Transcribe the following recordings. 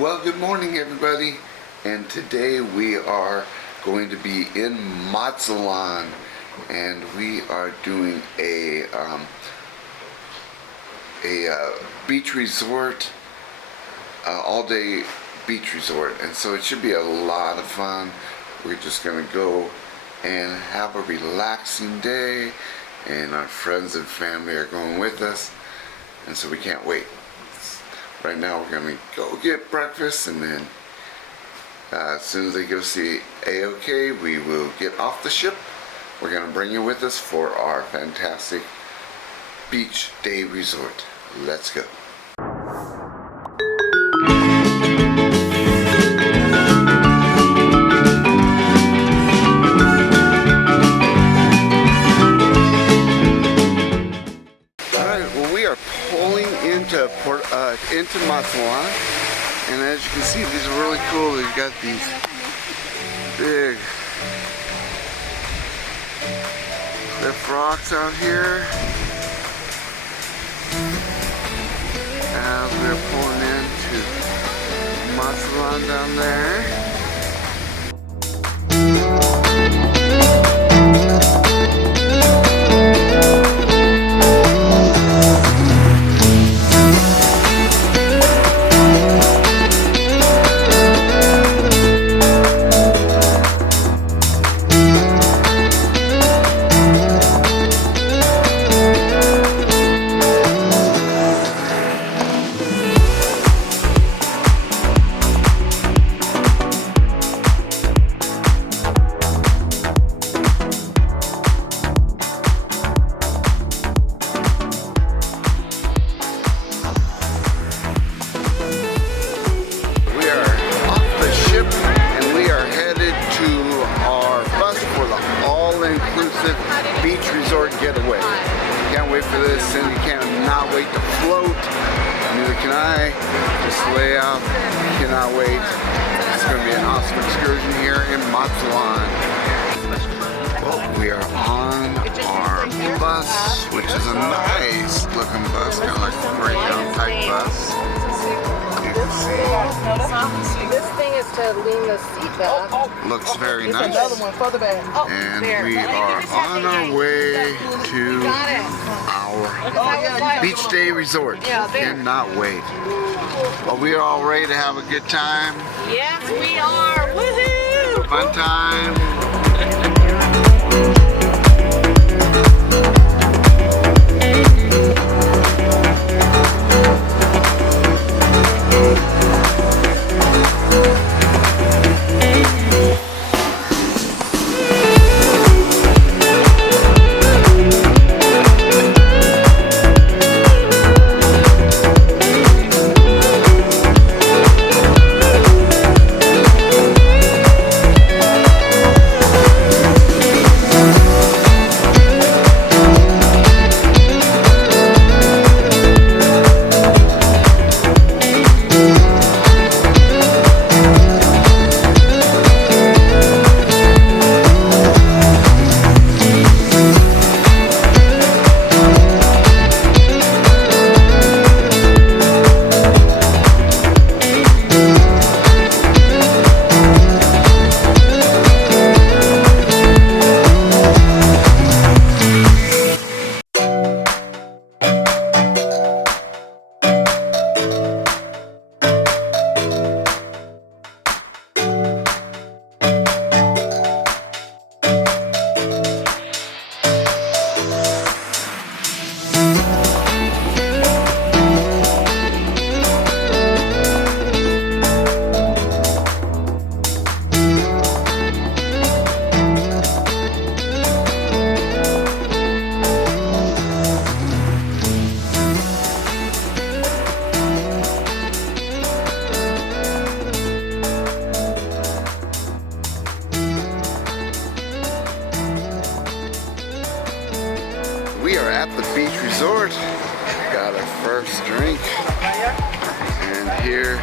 Well, good morning, everybody. And today we are going to be in Mazatlan, and we are doing a beach resort, all-day beach resort, and so it should be a lot of fun. We're just going to go and have a relaxing day, and our friends and family are going with us, and so we can't wait. Right now we're going to go get breakfast, and then as soon as they give us the A-OK, we will get off the ship. We're going to bring you with us for our fantastic beach day resort. Let's go. Into Mazatlan, and as you can see, these are really cool. They've got these big cliff rocks out here as we're pulling into Mazatlan down there. Beach resort getaway. Can't wait for this, and you cannot wait to float. Neither can I. Just lay out. Cannot wait. It's going to be an awesome excursion here in Mazatlan. Well, we are on our bus, which is a nice looking bus, kind of like a breakdown type bus. You can see. This thing is to lean the seat back. Looks very nice. And we are on our way to our beach day resort. Cannot wait. Well, we are all ready to have a good time. Yes, we are. Woohoo! Fun time. We are at the beach resort. Got our first drink. And here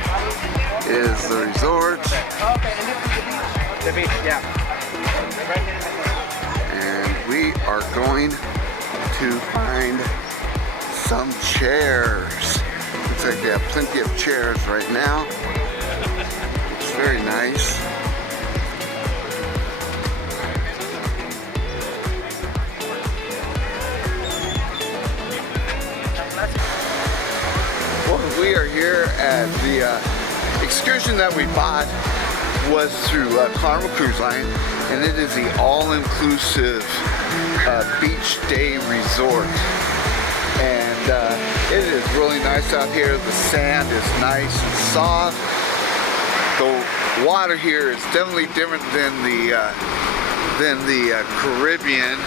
is the resort. The beach, yeah. And we are going to find some chairs. Looks like they have plenty of chairs right now. very nice. Well, we are here at the excursion that we bought was through Carnival Cruise Line, and it is the all-inclusive beach day resort. And it is really nice out here. The sand is nice and soft. The water here is definitely different than the Caribbean.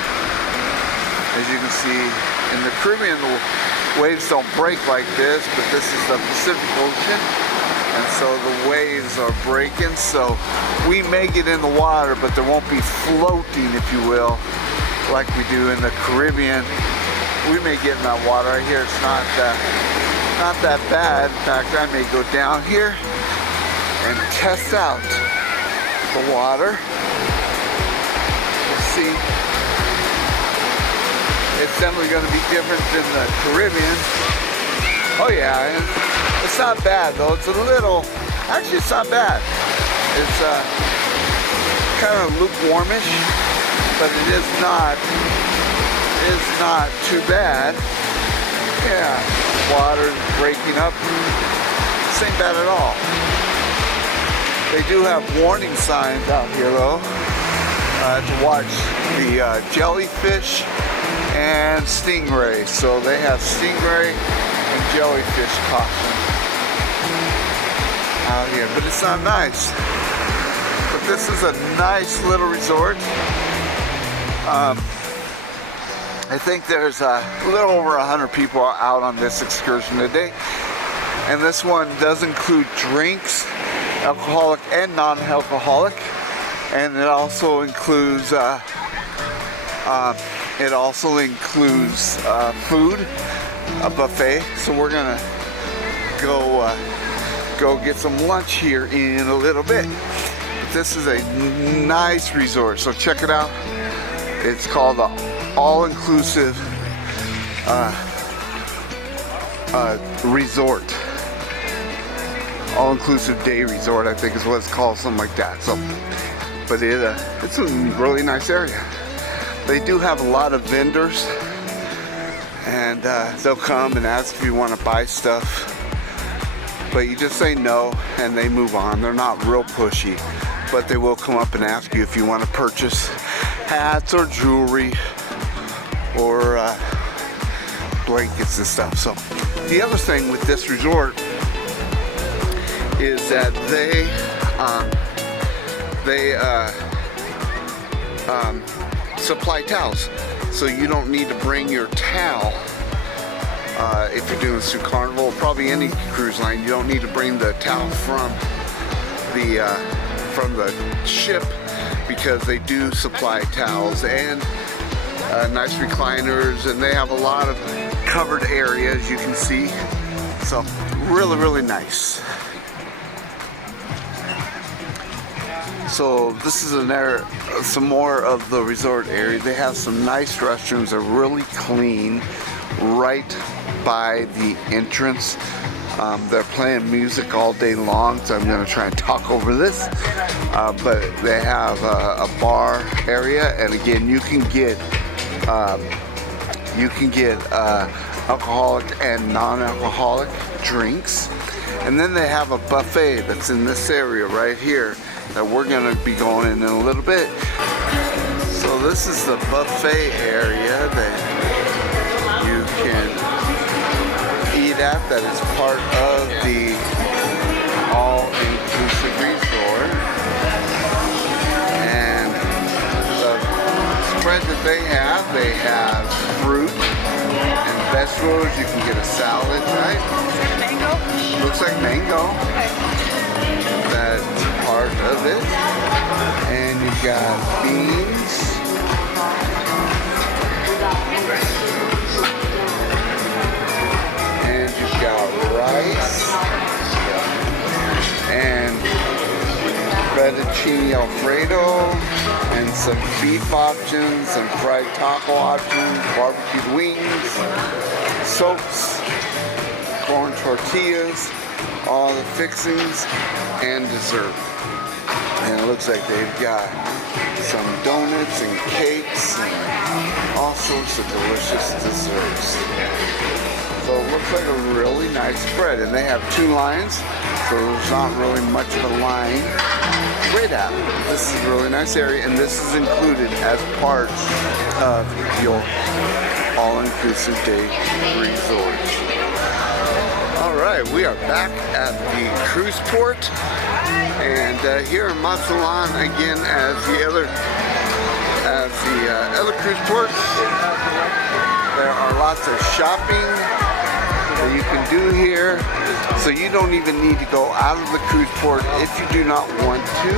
As you can see, in the Caribbean, the waves don't break like this, but this is the Pacific Ocean, and so the waves are breaking. So we may get in the water, but there won't be floating, if you will, like we do in the Caribbean. We may get in that water. Right here, it's not that bad. In fact, I may go down here and test out the water. We'll see. It's definitely going to be different than the Caribbean. Oh yeah, it's not bad though. It's a little, actually it's not bad. It's kind of lukewarmish, but it is not too bad. Yeah, water's breaking up. This ain't bad at all. They do have warning signs out here though, to watch the jellyfish and stingray. So they have stingray and jellyfish caution out here, but it's not nice. But this is a nice little resort. I think there's a little over 100 people out on this excursion today, and this one does include drinks, alcoholic and non-alcoholic, and it also includes food, a buffet. So we're gonna go get some lunch here in a little bit. But this is a nice resort, so check it out. It's called the all-inclusive resort. All-inclusive day resort, I think is what it's called, something like that. So, but it's a really nice area. They do have a lot of vendors, and they'll come and ask if you want to buy stuff, but you just say no and they move on. They're not real pushy, but they will come up and ask you if you want to purchase hats or jewelry or blankets and stuff. So the other thing with this resort is that they supply towels, so you don't need to bring your towel. If you're doing this through Carnival, probably any cruise line, you don't need to bring the towel from the ship, because they do supply towels and nice recliners, and they have a lot of covered areas you can see. So really, really nice. So this is some more of the resort area. They have some nice restrooms. They're really clean right by the entrance. They're playing music all day long, so I'm going to try and talk over this. But they have a bar area, and again, you can get alcoholic and non-alcoholic drinks. And then they have a buffet that's in this area right here that we're going to be going in a little bit. So this is the buffet area that you can eat at, that is part of the all-inclusive resort. And the spread that they have fruit and vegetables. You can get a salad, right? Mango? Looks like mango. That's part of it. And you got beans. And you've got rice. And fettuccine alfredo. And some beef options, some fried taco options, barbecued wings, soaps, corn tortillas, all the fixings and dessert. And it looks like they've got some donuts and cakes and all sorts of delicious desserts. So it looks like a really nice spread. And they have 2 lines, so there's not really much of a line. Great app. This is a really nice area, and this is included as part of your all-inclusive day resort. All right, we are back at the cruise port, and here in Mazatlan again, as the other cruise ports, there are lots of shopping that you can do here, so you don't even need to go out of the cruise port if you do not want to.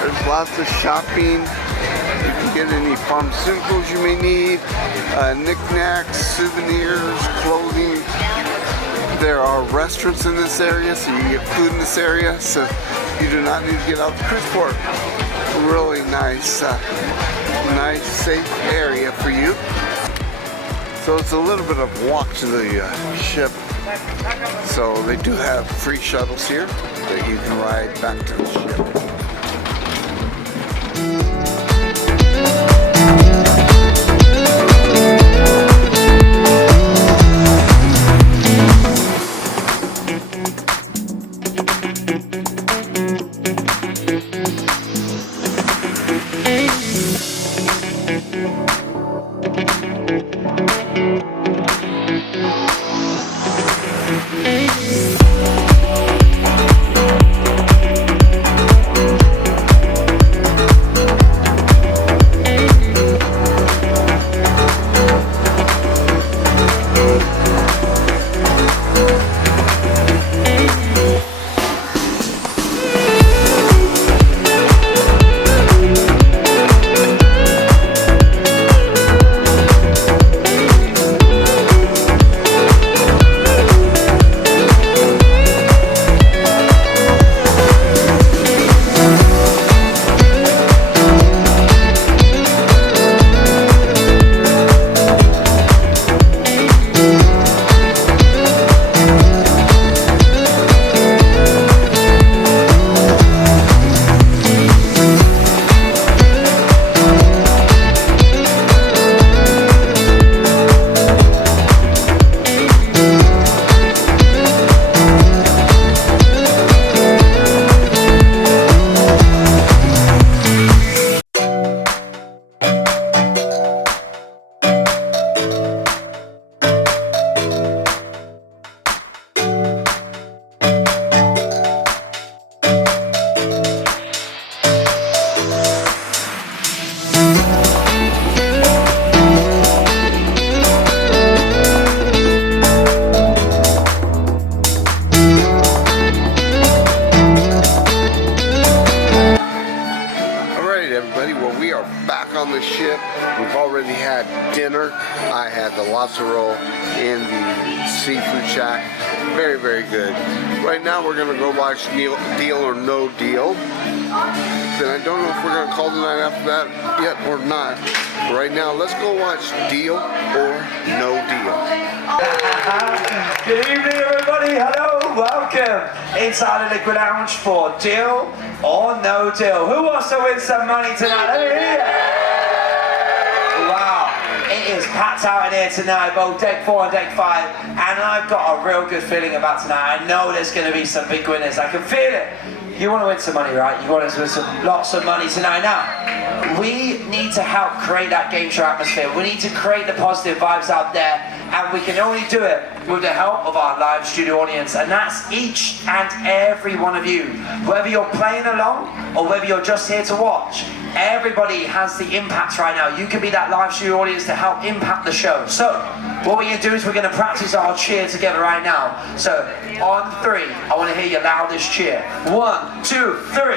There's lots of shopping. You can get any pharmaceuticals you may need, knickknacks, souvenirs, clothing. There are restaurants in this area, so you can get food in this area, so you do not need to get out the cruise port. Really nice, nice, safe area for you. So it's a little bit of a walk to the ship. So they do have free shuttles here that you can ride back to the ship. On the ship, we've already had dinner. I had the lobster roll in the seafood shack. Very, very good. Right now we're gonna go watch Deal or No Deal. Then I don't know if we're gonna call the night after that yet or not. Right now, let's go watch Deal or No Deal. Good evening, everybody. Hello, welcome inside the Liquid Lounge for Deal or No Deal. Who wants to win some money tonight? Let me hear you. Wow, it is packed out in here tonight, both deck 4 and deck 5, and I've got a real good feeling about tonight. I know there's going to be some big winners. I can feel it. You want to win some money, right? You want to win lots of money tonight. Now, we need to help create that game show atmosphere. We need to create the positive vibes out there, and we can only do it with the help of our live studio audience, and that's each and every one of you. Whether you're playing along or whether you're just here to watch, everybody has the impact right now. You can be that live studio audience to help impact the show. So, what we're going to do is we're going to practice our cheer together right now. So, on 3, I want to hear your loudest cheer. 1, 2, 3.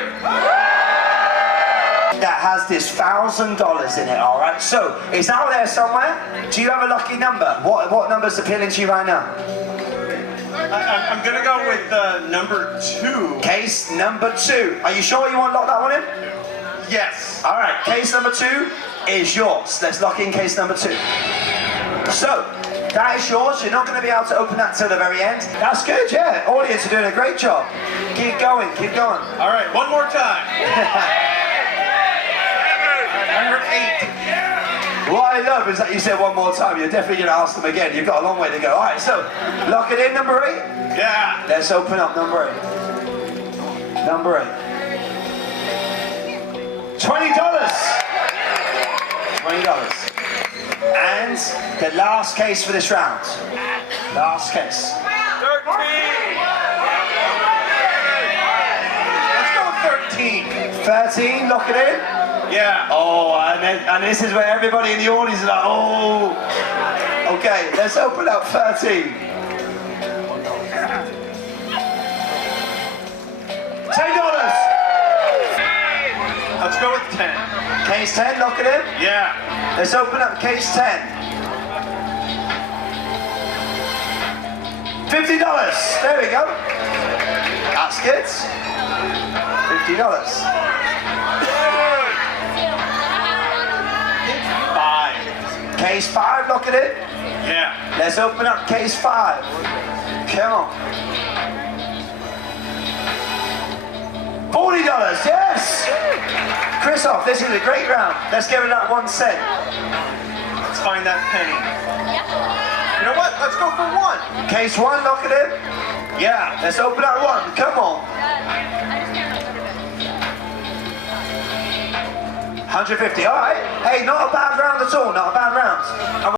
That has this $1,000 in it, all right? So, it's out there somewhere. Do you have a lucky number? What number's appealing to you right now? I'm gonna go with number 2. Case number 2. Are you sure you want to lock that one in? Yes. All right, case number 2 is yours. Let's lock in case number 2. So, That is yours. You're not going to be able to open that till the very end. That's good, yeah. Audience are doing a great job. Keep going, keep going. All right, one more time. Number 8. What I love is that you said one more time. You're definitely going to ask them again. You've got a long way to go. All right, so lock it in, number 8. Yeah. Let's open up number 8. Number 8. $20. $20. And the last case for this round. Last case. 13. Let's go with 13. 13, lock it in. Yeah. Oh, and this is where everybody in the audience is like, oh. Okay, let's open up 13. $10. Let's go with 10. Case 10, lock it in. Yeah. Let's open up case 10. $50. There we go. That's good. $50. 5. Case 5, lock it in. Yeah. Let's open up case 5. Come on. $40, yes! Christoph, this is a great round. Let's give it that 1 cent. Let's find that penny. You know what? Let's go for 1. Case 1, lock it in. Yeah. Let's open that 1. Come on. 150, all right. Hey, not a bad round at all, not a bad round. And